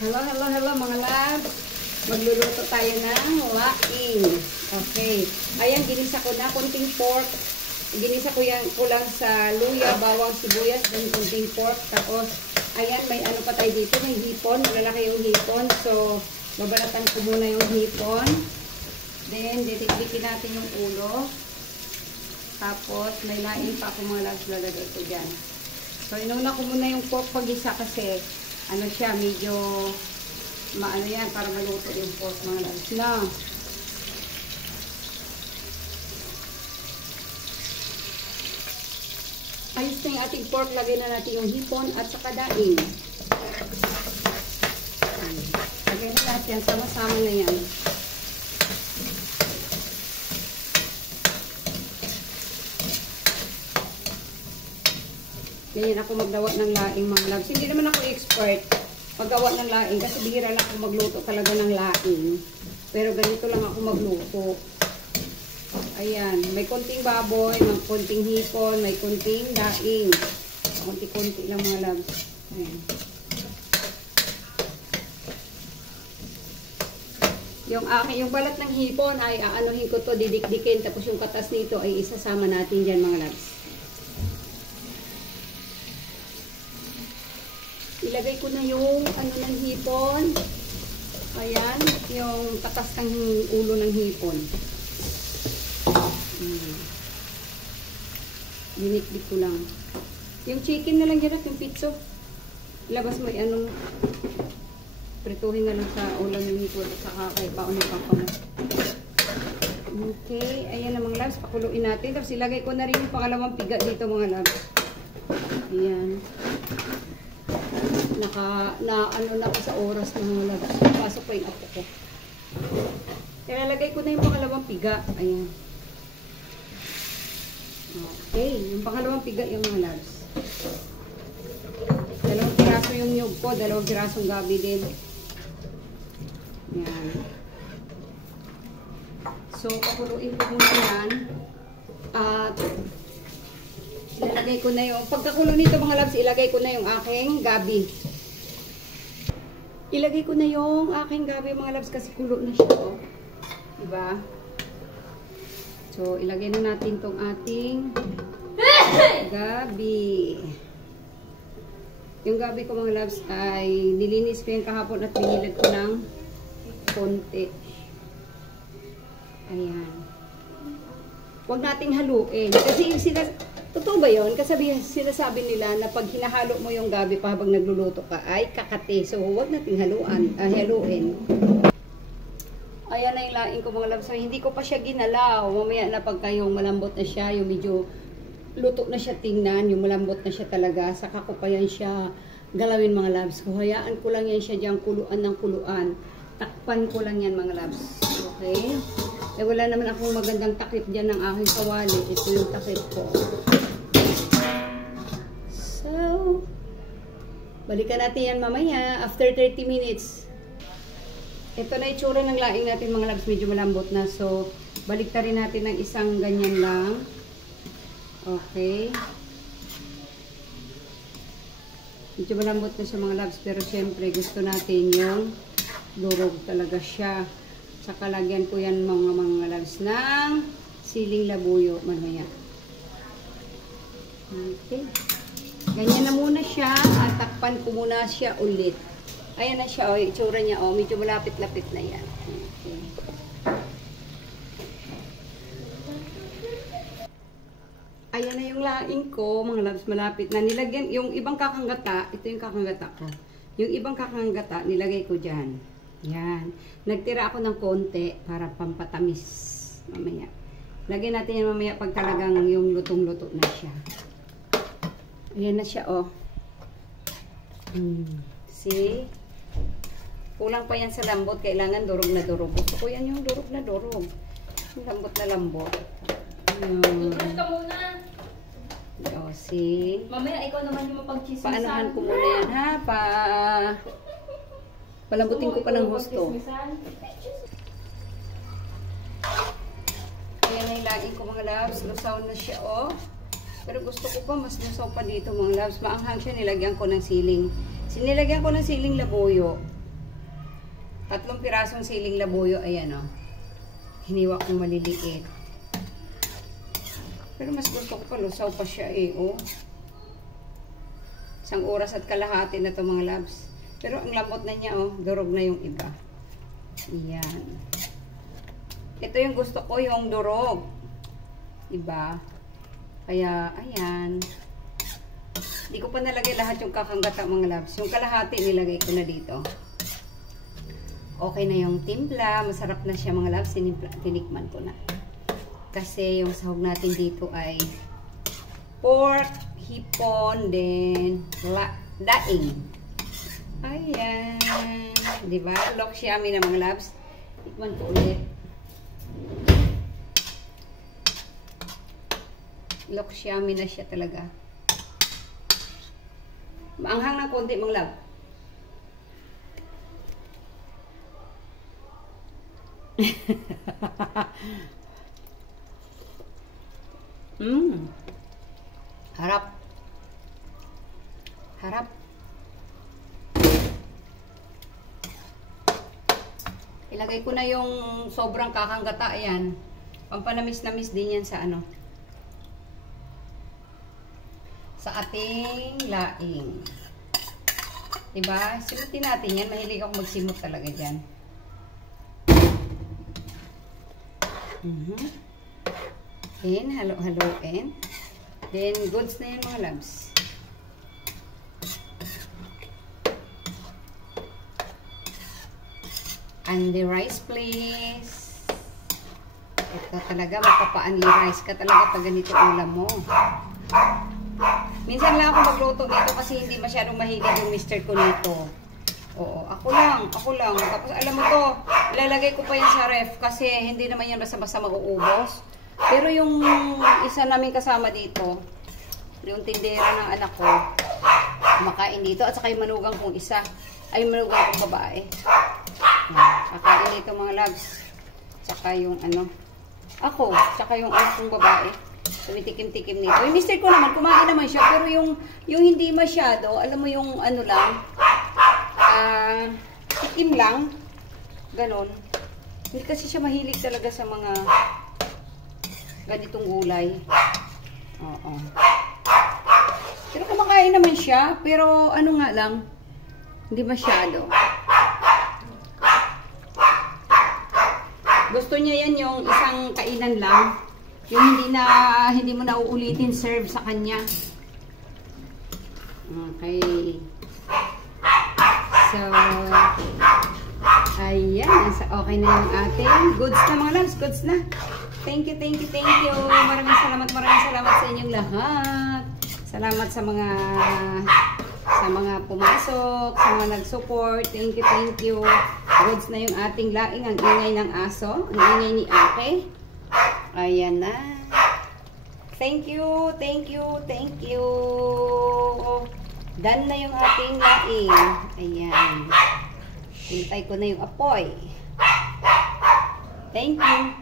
Hello, hello, hello mga labs. Magluluto tayo ng laing. Okay. Ayan, ginisa ko na konting pork. Ginisa ko yan ko lang sa luya, bawang, sibuyas, then konting pork. Tapos, ayan, may ano pa tayo dito, may hipon. Malalaki yung hipon. So, babalatan ko muna yung hipon. Then, ditikbikin natin yung ulo. Tapos, may laing pa ako mga labs, lalagay ko dyan. So, inuna ko muna yung pork pag-isa kasi ano siya, medyo maano yan para maluto yung pork mga labs na. Ayos na yung ating pork, lagay na natin yung hipon at saka daing. Lagay na lahat yan, sama-sama na yan. Ganyan ako maggawa ng laing mga labs. Hindi naman ako expert maggawa ng laing kasi bihira lang ako magluto talaga ng laing. Pero ganito lang ako magluto. Ayan, may konting baboy, may konting hipon, may konting daing. Konti-konti lang mga labs. Ayan. Yung balat ng hipon ay aanuhin ko to, didikdikin, tapos yung katas nito ay isasama natin dyan mga labs. Ilagay ko na yung ano ng hipon. Ayan, yung katas ng ulo ng hipon. Dinikdik ko lang. Yung chicken na lang dyan at yung pizza. Labas mo anong prituhin na lang sa ulam ng hipon at saka kay paunin pa mo. Okay, ayan na mga labs. Pakuluin natin. Tapos ilagay ko na rin yung pangalawang piga dito mga labs. Ayan. Ano na ako sa oras ng mga labs. Pasok ko yung apo ko. Kaya lagay ko na yung pangalawang piga. Ayan. Okay. Yung pangalawang piga yung mga labs. Dalawang piraso yung nyug ko. Dalawang pirasong gabi din. Ayan. So, pakuluin ko muna yan. At ilagay ko na yung, pagkakulo nito mga labs, ilagay ko na yung aking gabi. Ilagay ko na yung aking gabi mga labs kasi kulo na siya. Oh. Diba? So, ilagay na natin tong ating gabi. Yung gabi ko mga labs ay nilinis ko yung kahapon at binilad ko ng konti. Ayan. Huwag nating haluin. Kasi yung totoo ba yun? Kasi sinasabi nila na pag hinahalo mo yung gabi pa habang nagluluto ka ay kakate. So, huwag nating haluin. Ayan na yung laing ko mga labs. So, hindi ko pa siya ginalaw. Mamaya na pagka yung malambot na siya, yung medyo luto na siya tingnan, yung malambot na siya talaga, saka ko pa yan siya galawin mga labs. Hayaan ko lang yan siya diyang kuluan ng kuluan. Takpan ko lang yan mga labs. Okay? Eh, wala naman akong magandang takip dyan ng aking kawali. Ito yung takip ko. So, balikan natin yan mamaya after 30 minutes. Ito na itsura ng laing natin mga labs. Medyo malambot na. So, balik na rin natin ng isang ganyan lang. Okay. Medyo malambot na siya mga labs. Pero syempre gusto natin yung durog talaga siya. Saka lagyan ko yan mga labs ng siling labuyo mamaya. Okay. Ganyan na muna siya at takpan ko muna siya ulit. Ayan na siya, oh, itsura niya, oh, medyo malapit-lapit na yan. Okay. Ayan na yung laing ko, mga labs, malapit na. Nilagyan, yung ibang kakanggata, ito yung kakanggata ko. Yung ibang kakanggata, nilagay ko dyan. Yan. Nagtira ako ng konti para pampatamis mamaya. Lagyan natin yan mamaya pag talagang yung lutong-luto na siya. Ayan na siya, oh. See? Kulang pa yan sa lambot. Kailangan durog na durog. Gusto ko yan yung durog na durog. Lambot na lambot. Tutulog ka muna. Oh, see? Mamaya ikaw naman yung mapag-chismisan. Paanahan ko muna yan, ha? Palambutin ko pa ng gusto. Ayan na yung laing ko mga labs. Lusaw na siya, oh. Pero gusto ko pa mas lusaw pa dito mga loves. Maanghang siya, nilagyan ko ng siling. Sinilagyan ko ng siling labuyo. 3 pirasong siling labuyo. Ayan, oh. Hiniwa kong maliliit. Pero mas gusto ko pa, lusaw pa siya eh, oh. 1 oras at kalahati na to mga loves. Pero ang lambot na niya, oh. Durog na yung iba. Ayan. Ito yung gusto ko, yung durog. Diba? Kaya, ayan. Hindi ko pa nalagay lahat yung kakanggata mga loves. Yung kalahati nilagay ko na dito. Okay na yung timpla. Masarap na siya mga loves. Tinikman ko na. Kasi yung sahog natin dito ay pork, hipon, then daing. Ayan. Diba? Looks yummy na mga loves. Tikman ko ulit. Looks yummy na siya talaga. Maanghang ng konti mga love. Harap. Harap. Ilagay ko na yung sobrang kakanggata. Ayan. Pampanamis-namis din yan sa ano. Sa ating laing. Diba? Simutin natin yan. Mahilig ako magsimot talaga dyan. Then, halo-haloin. Then, goods na yan mga loves. And the rice please. Ito talaga, mapapa-unli rice ka talaga pag ganito ulam mo. Minsan lang ako magluto dito kasi hindi masyadong mahilig yung mister ko nito. Oo, ako lang. Tapos alam mo to, ilalagay ko pa yan sa ref kasi hindi naman yan basta-basta mag-uubos. Pero yung isa namin kasama dito, yung tindera ng anak ko, kumakain dito. At saka yung manugang kong isa, ay manugang kong babae. Kakain dito mga loves. Saka yung ano, ako, saka yung anak kong babae. Tumitikim-tikim nito. Yung mister ko naman, kumain naman siya. Pero yung hindi masyado, alam mo yung ano lang, tikim lang. Ganon. Hindi kasi siya mahilig talaga sa mga ganitong gulay. Oo. Pero kumakain naman siya. Pero ano nga lang, hindi masyado. Gusto niya yan yung isang kainan lang. Yung hindi mo na uulitin serve sa kanya. Okay. So, ayan. Okay na yung ating goods na mga loves. Goods na. Thank you. Maraming salamat sa inyong lahat. Salamat sa mga pumasok, sa mga nag-support. Thank you. Goods na yung ating laing. Ang ingay ng aso. Ang ingay ni Ake. Ayan na. Thank you. Done na yung ating laing. Ayan. Hintay ko na yung apoy. Thank you.